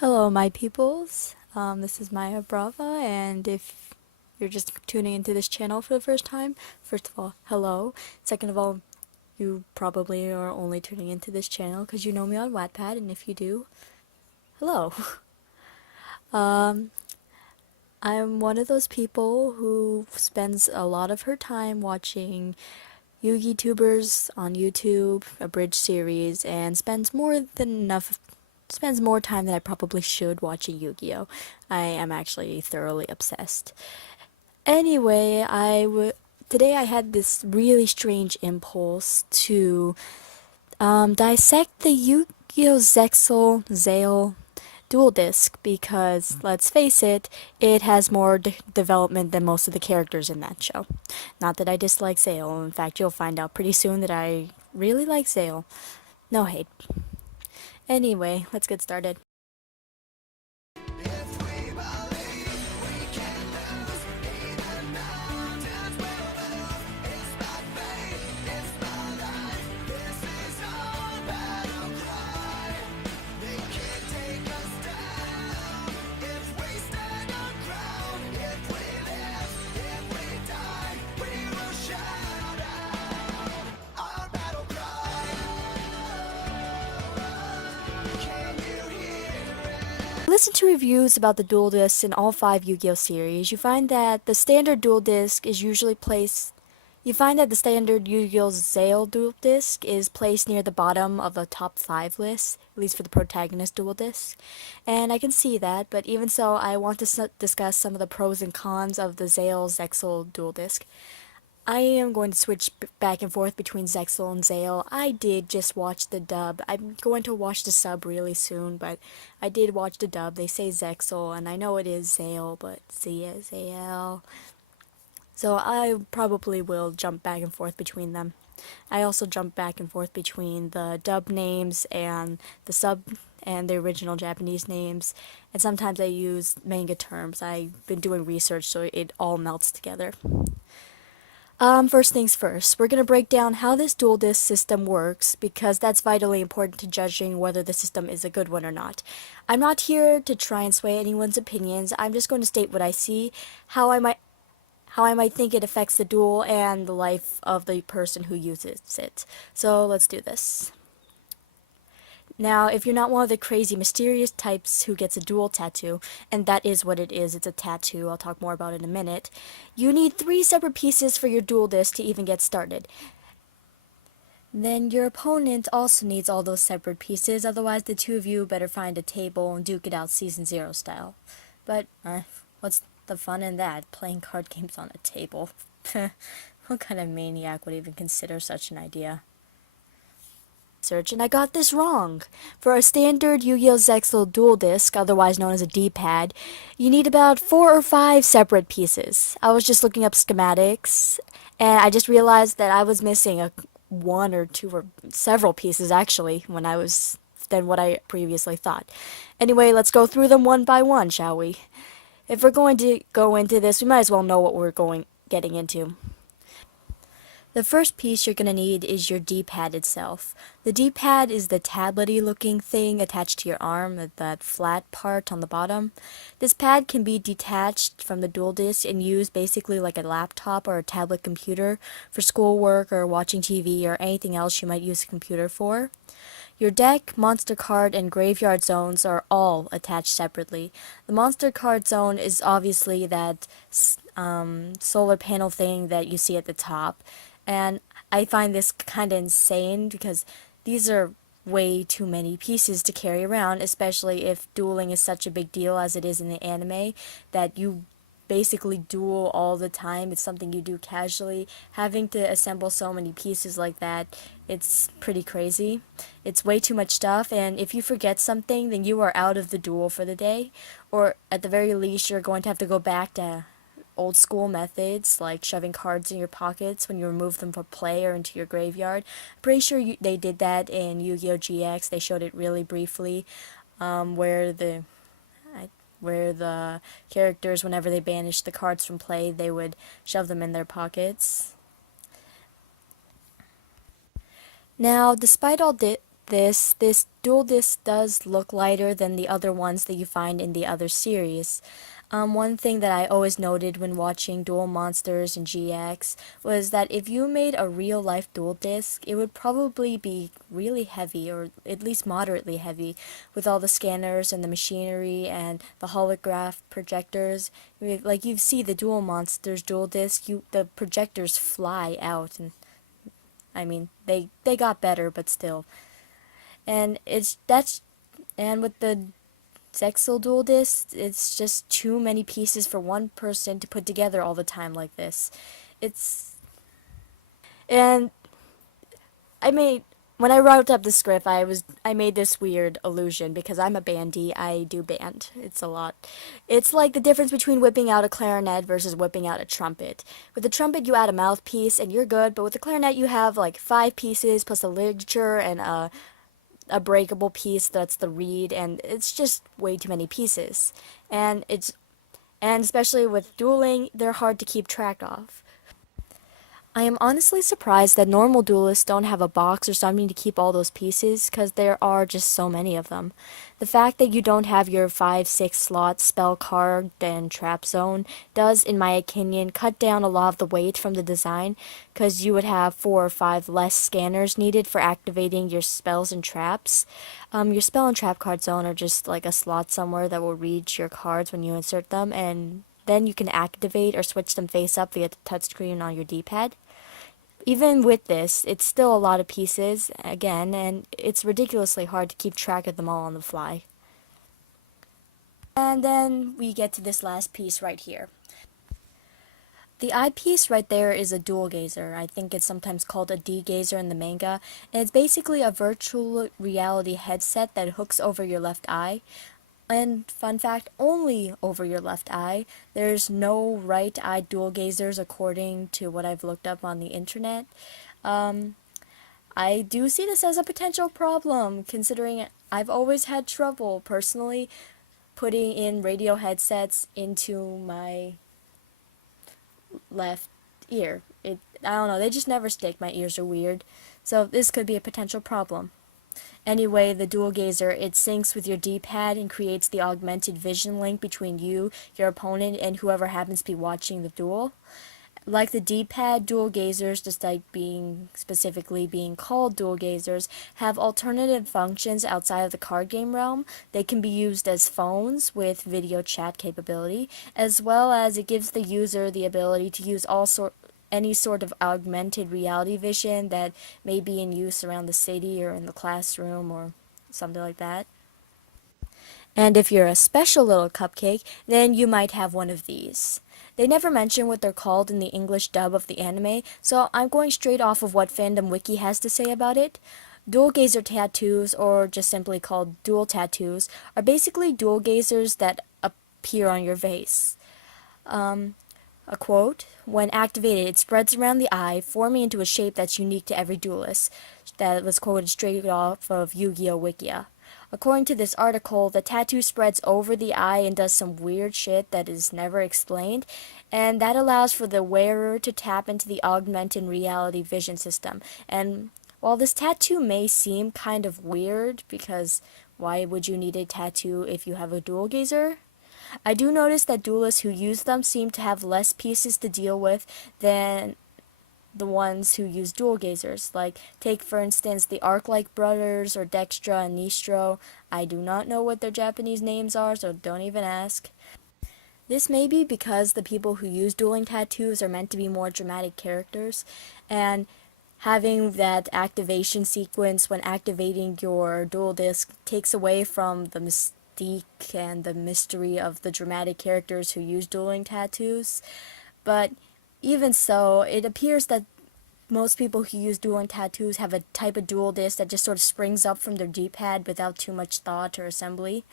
Hello, my peoples. This is Maya Brava, and if you're just tuning into this channel for the first time, first of all, hello. Second of all, you probably are only tuning into this channel because you know me on Wattpad, and if you do, hello. Um, I'm one of those people who spends a lot of her time watching Yu-Gi tubers on YouTube, abridged series, and spends more time than I probably should watching Yu-Gi-Oh. I am actually thoroughly obsessed. Anyway, today I had this really strange impulse to dissect the Yu-Gi-Oh Zexal Duel Disc because let's face it, it has more development than most of the characters in that show. Not that I dislike Zale. In fact, you'll find out pretty soon that I really like Zale. No hate. Anyway, let's get started. Listen to reviews about the dual discs in all five Yu-Gi-Oh series. You find that the standard dual disc is usually placed. You find that the standard Yu-Gi-Oh Zale dual disc is placed near the bottom of the top 5 list, at least for the protagonist dual disc. And I can see that, but even so, I want to discuss some of the pros and cons of the Zale Zexal dual disc. I am going to switch back and forth between Zexal and Zale. I did just watch the dub. I'm going to watch the sub really soon, but I did watch the dub. They say Zexal, and I know it is Zale, but Zale. So I probably will jump back and forth between them. I also jump back and forth between the dub names and the sub and the original Japanese names, and sometimes I use manga terms. I've been doing research so it all melts together. First things first, we're going to break down how this dual disc system works because that's vitally important to judging whether the system is a good one or not. I'm not here to try and sway anyone's opinions. I'm just going to state what I see, how I might think it affects the duel and the life of the person who uses it. So let's do this. Now, if you're not one of the crazy mysterious types who gets a dual tattoo, and that is what it is, it's a tattoo, I'll talk more about it in a minute, you need 3 separate pieces for your dual disc to even get started. Then your opponent also needs all those separate pieces, otherwise the two of you better find a table and duke it out Season 0 style. But, what's the fun in that, playing card games on a table? What kind of maniac would even consider such an idea? And I got this wrong. For a standard Yu-Gi-Oh! Zexal Dual Disc, otherwise known as a D-pad, you need about 4 or 5 separate pieces. I was just looking up schematics, and I just realized that I was missing one or two or several pieces actually than what I previously thought. Anyway, let's go through them one by one, shall we? If we're going to go into this, we might as well know what we're getting into. The first piece you're going to need is your D-pad itself. The D-pad is the tablet-y looking thing attached to your arm, that flat part on the bottom. This pad can be detached from the dual disc and used basically like a laptop or a tablet computer for schoolwork or watching TV or anything else you might use a computer for. Your deck, monster card, and graveyard zones are all attached separately. The monster card zone is obviously that solar panel thing that you see at the top. And I find this kind of insane because these are way too many pieces to carry around, especially if dueling is such a big deal as it is in the anime, that you basically duel all the time. It's something you do casually. Having to assemble so many pieces like that, it's pretty crazy. It's way too much stuff, and if you forget something, then you are out of the duel for the day, or at the very least, you're going to have to go back to old school methods like shoving cards in your pockets when you remove them for play or into your graveyard. I'm pretty sure they did that in Yu-Gi-Oh! GX. They showed it really briefly, where the characters, whenever they banished the cards from play, they would shove them in their pockets. Now, despite all this dual disc does look lighter than the other ones that you find in the other series. One thing that I always noted when watching Duel Monsters and GX was that if you made a real life dual disc, it would probably be really heavy, or at least moderately heavy, with all the scanners and the machinery and the holograph projectors. Like you see the Duel Monsters dual disc, the projectors fly out, and I mean they got better, but still. And with the Zexal Duel disc, it's just too many pieces for one person to put together all the time like this. It's and I made when I wrote up the script, I made this weird illusion because I'm a bandy. I do band. It's a lot. It's like the difference between whipping out a clarinet versus whipping out a trumpet. With the trumpet, you add a mouthpiece and you're good, but with the clarinet, you have like 5 pieces plus a ligature and a breakable piece that's the reed, and it's just way too many pieces. And especially with dueling, they're hard to keep track of. I am honestly surprised that normal duelists don't have a box or something to keep all those pieces, because there are just so many of them. The fact that you don't have your 5-6 slot spell card and trap zone does, in my opinion, cut down a lot of the weight from the design, because you would have 4 or 5 less scanners needed for activating your spells and traps. Your spell and trap card zone are just like a slot somewhere that will read your cards when you insert them, and then you can activate or switch them face up via the touchscreen on your D-pad. Even with this, it's still a lot of pieces, again, and it's ridiculously hard to keep track of them all on the fly. And then we get to this last piece right here. The eyepiece right there is a dual gazer. I think it's sometimes called a D-gazer in the manga, and it's basically a virtual reality headset that hooks over your left eye. And fun fact, only over your left eye. There's no right eye dual gazers according to what I've looked up on the internet. I do see this as a potential problem, considering I've always had trouble personally putting in radio headsets into my left ear. I don't know, they just never stick. My ears are weird. So this could be a potential problem. Anyway, the dual gazer, it syncs with your D-pad and creates the augmented vision link between you, your opponent, and whoever happens to be watching the duel. Like the D-pad, dual gazers, despite specifically being called dual gazers, have alternative functions outside of the card game realm. They can be used as phones with video chat capability, as well as it gives the user the ability to use any sort of augmented reality vision that may be in use around the city or in the classroom or something like that. And if you're a special little cupcake, then you might have one of these. They never mention what they're called in the English dub of the anime, so I'm going straight off of what Fandom Wiki has to say about it. Dual gazer tattoos, or just simply called dual tattoos, are basically dual gazers that appear on your face. A quote, when activated, it spreads around the eye, forming into a shape that's unique to every duelist. That was quoted straight off of Yu-Gi-Oh! Wikia. According to this article, the tattoo spreads over the eye and does some weird shit that is never explained, and that allows for the wearer to tap into the augmented reality vision system. And while this tattoo may seem kind of weird, because why would you need a tattoo if you have a dual gazer? I do notice that duelists who use them seem to have less pieces to deal with than the ones who use dual gazers. Like, take for instance the Arc-like brothers or Dextra and Nistro. I do not know what their Japanese names are, so don't even ask. This may be because the people who use dueling tattoos are meant to be more dramatic characters, and having that activation sequence when activating your dual disc takes away from the mystique and the mystery of the dramatic characters who use dueling tattoos. But even so, it appears that most people who use dueling tattoos have a type of dual disc that just sort of springs up from their D-pad without too much thought or assembly.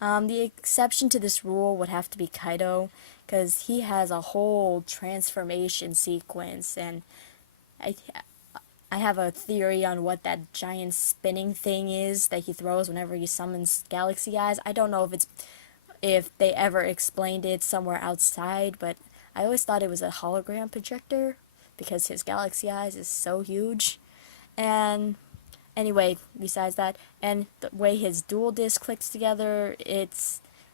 The exception to this rule would have to be Kaido, because he has a whole transformation sequence, and I, I have a theory on what that giant spinning thing is that he throws whenever he summons Galaxy Eyes. I don't know if they ever explained it somewhere outside, but I always thought it was a hologram projector because his Galaxy Eyes is so huge. And Anyway, besides that, and the way his dual disc clicks together,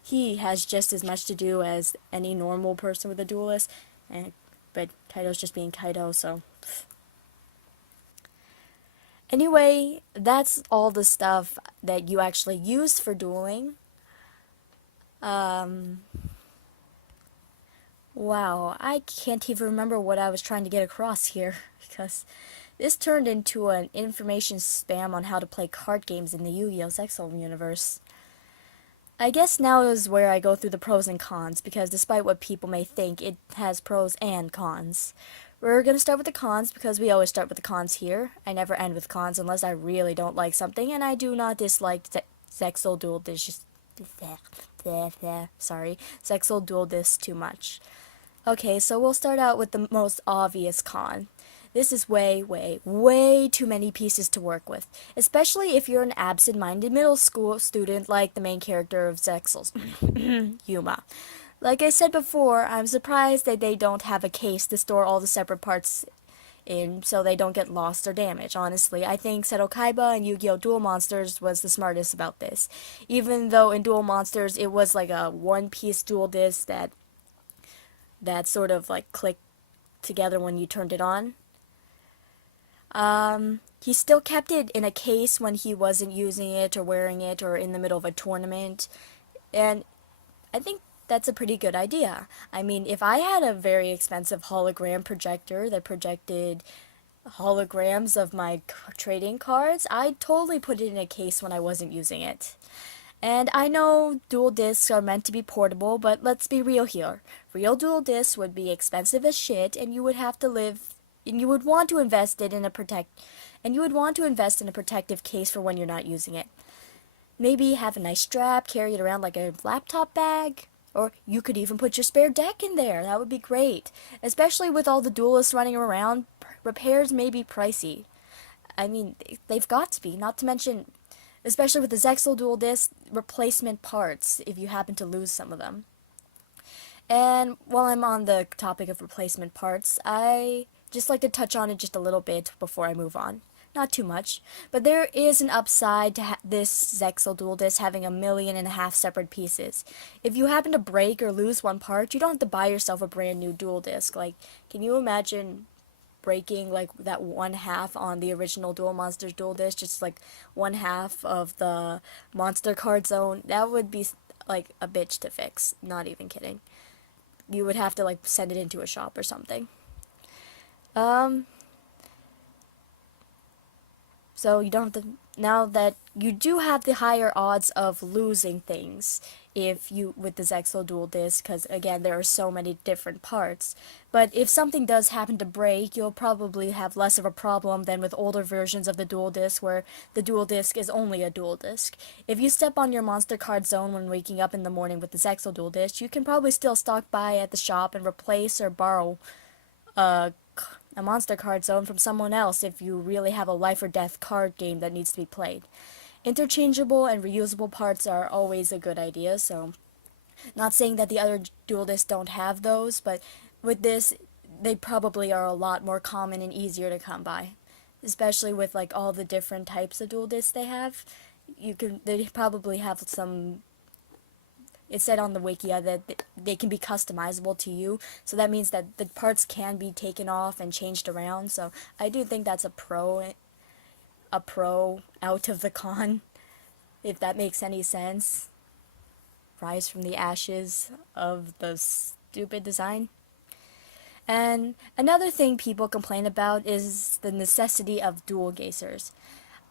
he has just as much to do as any normal person with a duelist, and but Kaido's just being Kaido, so. Anyway, that's all the stuff that you actually use for dueling. Um, wow, I can't even remember what I was trying to get across here, because this turned into an information spam on how to play card games in the Yu-Gi-Oh! Zexal universe. I guess now is where I go through the pros and cons, because despite what people may think, it has pros and cons. We're going to start with the cons, because we always start with the cons here. I never end with cons unless I really don't like something, and I do not dislike Zexal Duel Disc. Sorry, Zexal Duel Disc too much. Okay, so we'll start out with the most obvious con. This is way, way, way too many pieces to work with, especially if you're an absent-minded middle school student like the main character of Zexal's, Yuma. Like I said before, I'm surprised that they don't have a case to store all the separate parts in so they don't get lost or damaged. Honestly, I think Seto Kaiba and Yu-Gi-Oh! Duel Monsters was the smartest about this. Even though in Duel Monsters it was like a one-piece dual disc that sort of like clicked together when you turned it on. He still kept it in a case when he wasn't using it or wearing it or in the middle of a tournament. And I think that's a pretty good idea. I mean, if I had a very expensive hologram projector that projected holograms of my trading cards, I'd totally put it in a case when I wasn't using it. And I know dual discs are meant to be portable, but let's be real here. Real dual discs would be expensive as shit, and you would have to and you would want to invest in a protective case for when you're not using it. Maybe have a nice strap, carry it around like a laptop bag, or you could even put your spare deck in there. That would be great. Especially with all the duelists running around, repairs may be pricey. I mean, they've got to be, not to mention, especially with the Zexal Duel Disc, replacement parts if you happen to lose some of them. And while I'm on the topic of replacement parts, I just like to touch on it just a little bit before I move on. Not too much, but there is an upside to this Zexal Duel Disc having 1.5 million separate pieces. If you happen to break or lose one part, you don't have to buy yourself a brand new dual disc. Like, can you imagine breaking like that one half on the original Duel Monsters dual disc, just like one half of the monster card zone? That would be like a bitch to fix. Not even kidding. You would have to like send it into a shop or something. So you don't have to, now that you do have the higher odds of losing things if you, with the Zexal Duel Disc, because again, there are so many different parts. But if something does happen to break, you'll probably have less of a problem than with older versions of the Dual Disc, where the Dual Disc is only a Dual Disc. If you step on your monster card zone when waking up in the morning with the Zexal Duel Disc, you can probably still stop by at the shop and replace or borrow a monster card zone from someone else if you really have a life or death card game that needs to be played. Interchangeable and reusable parts are always a good idea, so not saying that the other dual discs don't have those, but with this, they probably are a lot more common and easier to come by. Especially with like all the different types of dual discs they have. They probably have some. It said on the Wikia that they can be customizable to you, so that means that the parts can be taken off and changed around. So I do think that's a pro out of the con, if that makes any sense. Rise from the ashes of the stupid design. And another thing people complain about is the necessity of dual gazers.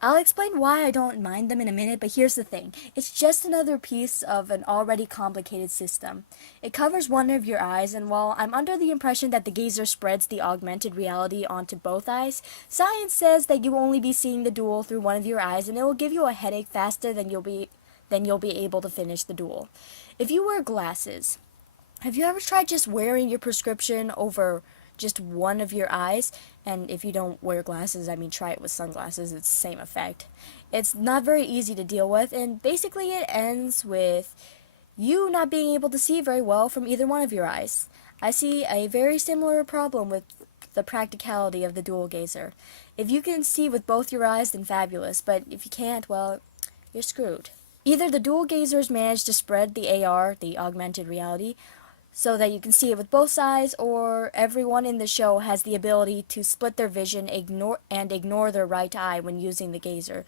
I'll explain why I don't mind them in a minute, but here's the thing. It's just another piece of an already complicated system. It covers one of your eyes, and while I'm under the impression that the gazer spreads the augmented reality onto both eyes, science says that you will only be seeing the duel through one of your eyes, and it will give you a headache faster than you'll be able to finish the duel. If you wear glasses, have you ever tried just wearing your prescription over just one of your eyes? And if you don't wear glasses, I mean, try it with sunglasses. It's the same effect. It's not very easy to deal with, and basically it ends with you not being able to see very well from either one of your eyes. I see a very similar problem with the practicality of the dual gazer. If you can see with both your eyes, then fabulous, but if you can't, well, you're screwed. Either the dual gazers manage to spread the AR, the augmented reality, so that you can see it with both eyes, or everyone in the show has the ability to split their vision ignore their right eye when using the gazer,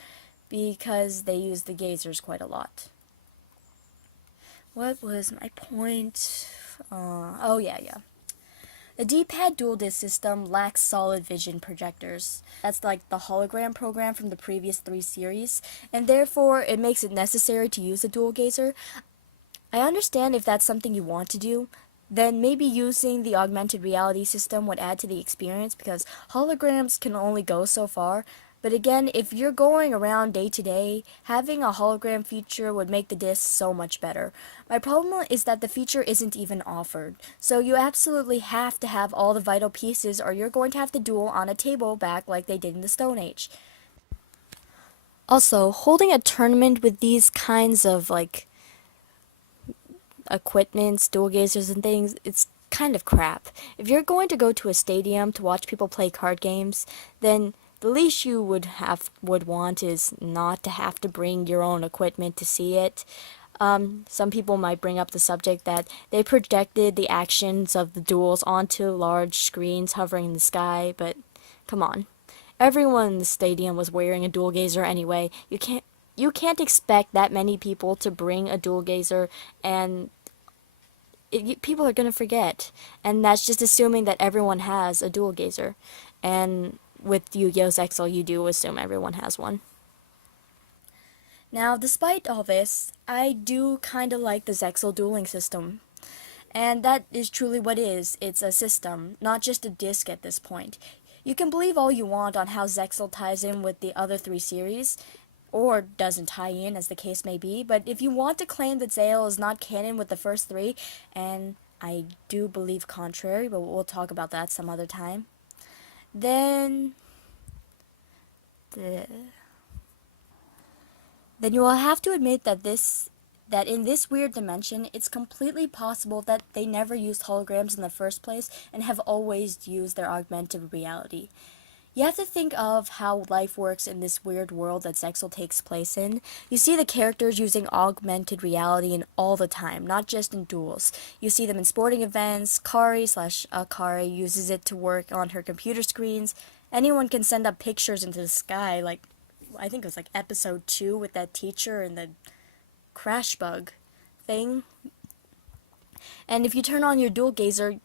because they use the gazers quite a lot. What was my point? Oh yeah. The D-pad dual disc system lacks solid vision projectors. That's like the hologram program from the previous 3 series, and therefore it makes it necessary to use a dual gazer. I understand if that's something you want to do, then maybe using the augmented reality system would add to the experience, because holograms can only go so far. But again, if you're going around day to day, having a hologram feature would make the disc so much better. My problem is that the feature isn't even offered, so you absolutely have to have all the vital pieces, or you're going to have to duel on a table back like they did in the Stone Age. Also, holding a tournament with these kinds of equipments, dual gazers and things, it's kind of crap. If you're going to go to a stadium to watch people play card games, then the least you would want is not to have to bring your own equipment to see it. Some people might bring up the subject that they projected the actions of the duels onto large screens hovering in the sky, but come on. Everyone in the stadium was wearing a dual gazer anyway. You can't expect that many people to bring a dual gazer, and people are going to forget. And that's just assuming that everyone has a dual gazer. And with Yu-Gi-Oh! Zexal, you do assume everyone has one. Now, despite all this, I do kind of like the Zexal dueling system. And that is truly what it is. It's a system, not just a disc at this point. You can believe all you want on how Zexal ties in with the other 3 series, or doesn't tie in, as the case may be, but if you want to claim that Zale is not canon with the first 3, and I do believe contrary, but we'll talk about that some other time, then then you will have to admit that in this weird dimension, it's completely possible that they never used holograms in the first place and have always used their augmented reality. You have to think of how life works in this weird world that Zexal takes place in. You see the characters using augmented reality in all the time, not just in duels. You see them in sporting events. Kari/Akari uses it to work on her computer screens. Anyone can send up pictures into the sky, like, I think it was like episode 2 with that teacher and the crash bug thing. And if you turn on your dual gazer,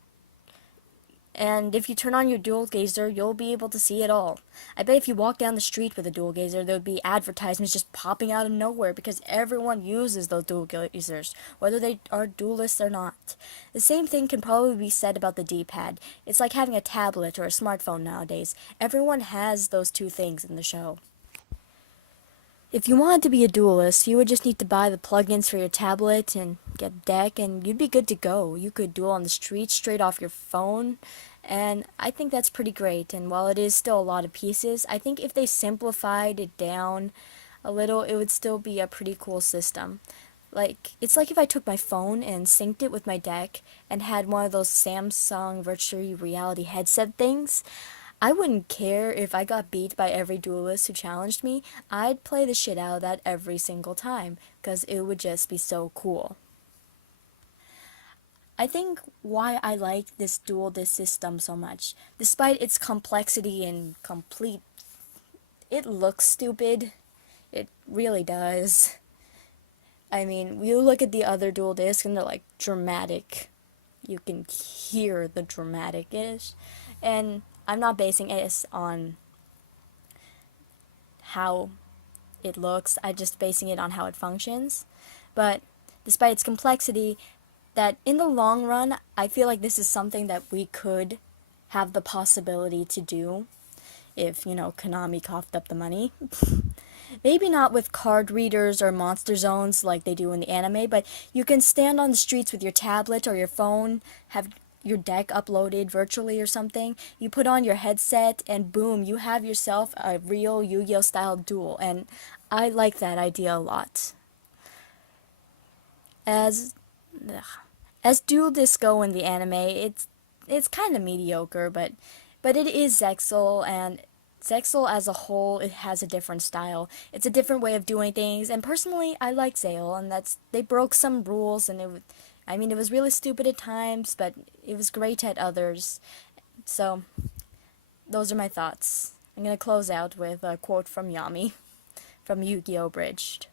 you'll be able to see it all. I bet if you walk down the street with a dual gazer, there would be advertisements just popping out of nowhere, because everyone uses those dual gazers, whether they are duelists or not. The same thing can probably be said about the D-pad. It's like having a tablet or a smartphone nowadays. Everyone has those 2 things in the show. If you wanted to be a duelist, you would just need to buy the plugins for your tablet and get a deck, and you'd be good to go. You could duel on the street straight off your phone, and I think that's pretty great. And while it is still a lot of pieces, I think if they simplified it down a little, it would still be a pretty cool system. It's like if I took my phone and synced it with my deck and had one of those Samsung virtual reality headset things. I wouldn't care if I got beat by every duelist who challenged me. I'd play the shit out of that every single time, because it would just be so cool. I think why I like this dual disc system so much, despite its complexity and it looks stupid. It really does. I mean, you look at the other dual discs and they're like dramatic. You can hear the dramatic-ish. And I'm not basing it on how it looks, I'm just basing it on how it functions. But despite its complexity, that in the long run, I feel like this is something that we could have the possibility to do if, Konami coughed up the money. Maybe not with card readers or monster zones like they do in the anime, but you can stand on the streets with your tablet or your phone, have your deck uploaded virtually or something. You put on your headset and boom, you have yourself a real Yu-Gi-Oh style duel, and I like that idea a lot. As as dual disc go in the anime, it's kind of mediocre, but But it is Zexal, and Zexal as a whole, it has a different style. It's a different way of doing things, and personally, I like Zale, and they broke some rules, and I mean, it was really stupid at times, but it was great at others. So, those are my thoughts. I'm gonna close out with a quote from Yami, from Yu-Gi-Oh! Bridged.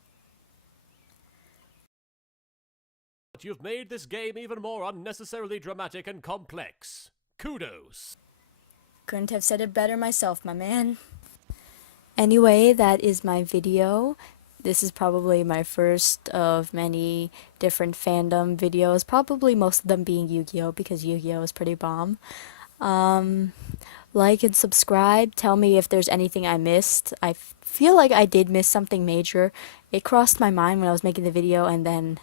You've made this game even more unnecessarily dramatic and complex. Kudos. Couldn't have said it better myself, my man. Anyway, that is my video. This is probably my first of many different fandom videos, probably most of them being Yu-Gi-Oh! Because Yu-Gi-Oh! Is pretty bomb. Like and subscribe. Tell me if there's anything I missed. I feel like I did miss something major. It crossed my mind when I was making the video, and then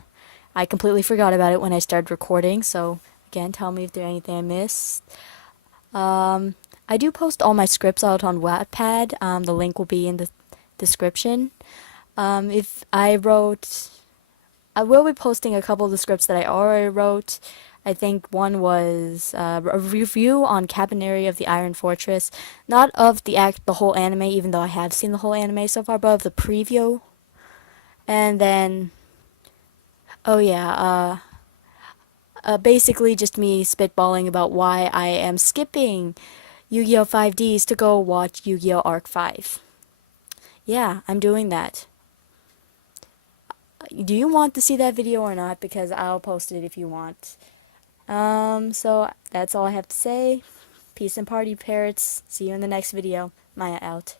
I completely forgot about it when I started recording. So again, tell me if there's anything I missed. I do post all my scripts out on Wattpad. The link will be in the description. If I wrote, I will be posting a couple of the scripts that I already wrote. I think one was a review on Cabaneri of the Iron Fortress, not of the whole anime, even though I have seen the whole anime so far, but of the preview. And then, oh yeah, basically just me spitballing about why I am skipping Yu-Gi-Oh! 5Ds to go watch Yu-Gi-Oh! Arc 5. Yeah, I'm doing that. Do you want to see that video or not? Because I'll post it if you want. So that's all I have to say. Peace and party, parrots. See you in the next video. Maya out.